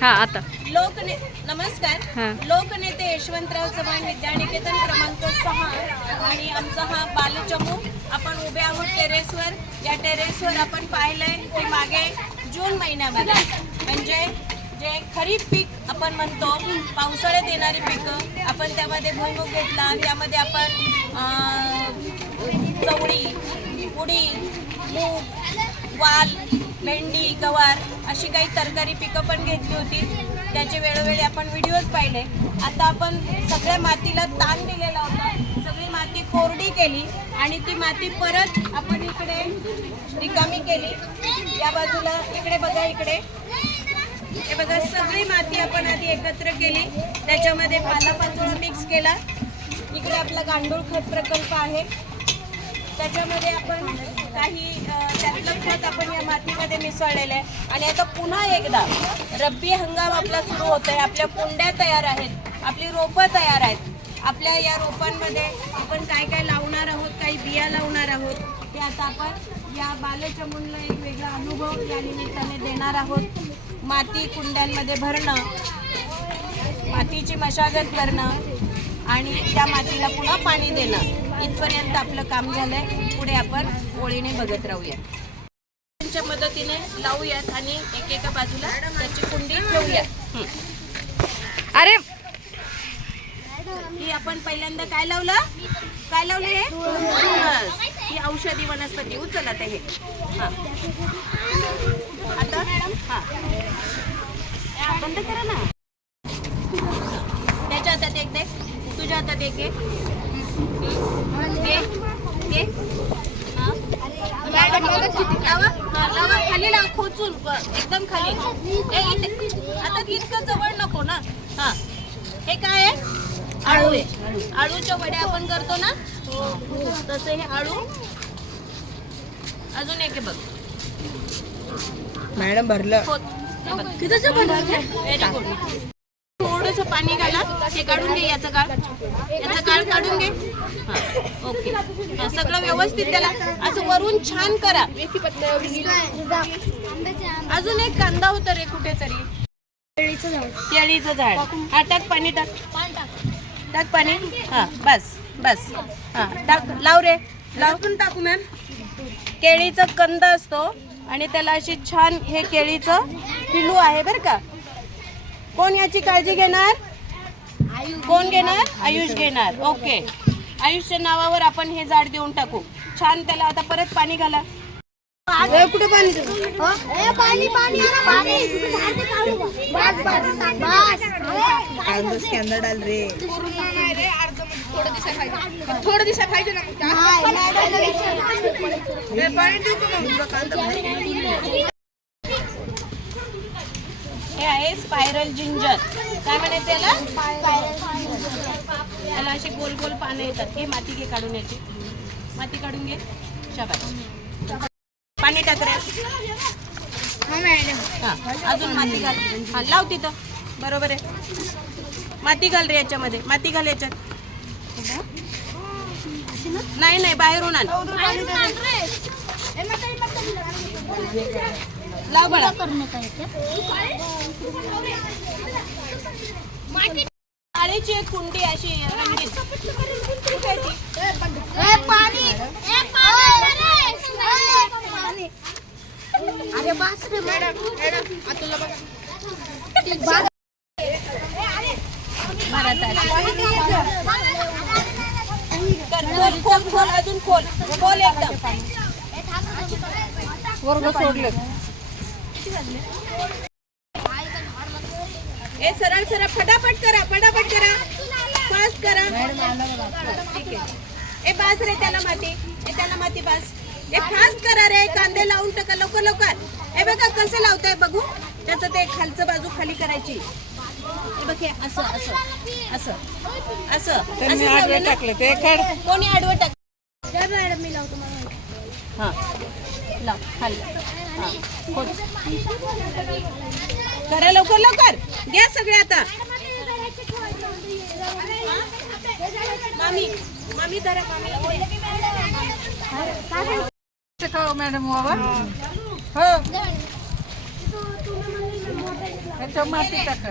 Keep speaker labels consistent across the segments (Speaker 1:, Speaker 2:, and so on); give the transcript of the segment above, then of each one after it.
Speaker 1: हा आता.
Speaker 2: लोकने नमस्कार. लोकनेते यशवंतराव चव्हाण विद्यानिकेतन क्रमांक सहा आणि आमचा हा बालचमू. आपण उभे आहोत टेरेसवर. या टेरेसवर आपण पाहिलंय की मागे जून महिन्यामध्ये म्हणजे जे खरीप पीक आपण म्हणतो पावसाळ्यात येणारी पिकं आपण त्यामध्ये भुईमुग घेतला त्यामध्ये आपण चवळी उडीद मूग वाल भेंडी गवार अशी काही तरकारी पिकं पण घेतली होती. त्याचे वेळोवेळी आपण व्हिडिओज पाहिले. आता आपण सगळ्या मातीला ताण दिलेला होता. सगळी माती कोरडी केली आणि ती माती परत आपण इकडे रिकामी केली. या बाजूला इकडे बघा इकडे. हे बघा सगळी माती आपण आधी एकत्र केली. त्याच्यामध्ये पालापाचोळा मिक्स केला. इकडे आपला गांडूळ खत प्रकल्प आहे. त्याच्यामध्ये आपण काही त्यातलं खत आपण या मातीमध्ये मिसळलेलं आहे. आणि आता पुन्हा एकदा रब्बी हंगाम आपला सुरू होत आहे आपल्या कुंड्या तयार आहेत. आपली रोपं तयार आहेत. आपल्या या रोपांमध्ये आपण काय काय लावणार आहोत काही बिया लावणार आहोत ते आता आपण या बालचमूनला एक वेगळा अनुभव या निमित्ताने देणार आहोत. माती कुंड्यांमध्ये भरणं मातीची मशागत करणं आणि त्या मातीला पुन्हा पाणी देणं. इथपर्यंत आपलं काम झालंय. पुढे आपण ओळीने बघत राहूया. त्यांच्या मदतीने लावूयात आणि एकेका बाजूला त्याची कुंडी ठेवूया
Speaker 1: अरे!
Speaker 2: ही आपण पहिल्यांदा काय लावलं? काय लावलं हे? तुळस. ही औषधी वनस्पती. उचल आता हे. आता? हा. बंद करा ना. त्याच्या हातात एक देख तुझ्या हातात एक घे खाली लावा खोचून एकदम खाली आता इतकं जवळ नको ना. हा हे काय आहे? आळू आहे. आळूच्या वड्या आपण करतो ना. तसं हे आळू अजून एक बघ.
Speaker 3: मॅडम भरलं.
Speaker 2: व्हेरी गुड थोडस पाणी घाला. हे काढून घे याचं काळ याचं काळ काढून घे. हा ओके. हा, सगळं व्यवस्थित त्याला असं वरून छान करा. अजून एक कांदा होता रे कुठेतरी. केळीचं झाड. हा टाक पाणी टाक. टाक पाणी. हा बस बस. हा टाक. लाव रे. लाव पण टाकू मॅम केळीचं कंद असतो आणि त्याला अशी छान हे केळीचं पिलू आहे बरं का. कोण याची काळजी घेणार? कोण घेणार? आयुष घेणार. ओके आयुषच्या नावावर आपण हे झाड देऊन टाकू. छान त्याला आता परत पाणी घाला.
Speaker 3: कुठे पाणी
Speaker 4: पाणी पाणी पाणी. बस बस बस.
Speaker 3: स्कॅनर डाल रे.
Speaker 4: थोडं दिसा पाहिजे ना.
Speaker 2: हे आहे स्पायरल जिंजर काय म्हणायचं याला? याला असे गोल गोल पानं येतात. हे माती घे काढून याची. माती काढून घे. शाबास. पाणी टाक रे. अजून माती घाल. हा लाव तिथं. बरोबर आहे. माती घाल रे याच्यामध्ये. माती घाल याच्यात. नाही नाही बाहेरून आण. लाव बळा काळीची एक कुंडी अशी रंगीत. कुठे आहे ती?
Speaker 4: अरे बास रे मॅडम
Speaker 2: भारत आहे. कर, खोल खोल खोल अजून खोल. खोल एकदम.
Speaker 3: वर्ग सोडले.
Speaker 2: ए सरळ सरळ फटाफट करा फटाफट करा. फास्ट करा. ठीक आहे. ए बास रे त्याला माती. ए त्याला माती बास. ए फास्ट करा रे कांदे लावून टाका लवकर लवकर. ए बघा कसं लावताय बघू. त्याचं ते खालचं बाजू खाली करायची. हे बघ हे असं असं असं असं.
Speaker 3: आडवे? टाकले ते.
Speaker 2: कोणी आडवं टाक
Speaker 4: मॅडम मी लावतो मला
Speaker 2: हा. लाव खाली. हा. करा लवकर लवकर. द्या सगळे आता. मामी मामी धरा मामी.
Speaker 3: हो मॅडम बाबा हो. ह्याच्यावर माती टाका.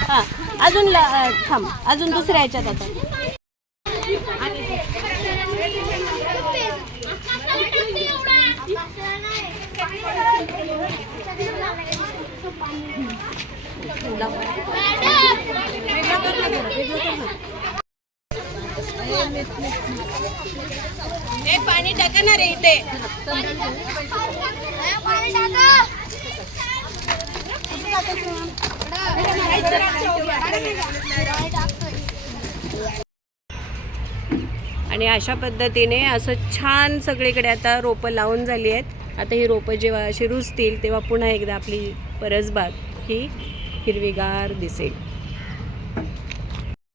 Speaker 2: हा अजून ला- अ, थांब अजून दुसऱ्या ह्याच्यात आता. हे पाणी टाका ना रे इथे.
Speaker 4: पाणी टाका.
Speaker 2: आणि अशा पद्धतीने असं छान सगळीकडे आता रोपं लावून झाली आहेत. आता ही रोपं जेव्हा अशी रुजतील तेव्हा पुन्हा एकदा आपली परसबाग ही हिरवीगार दिसेल.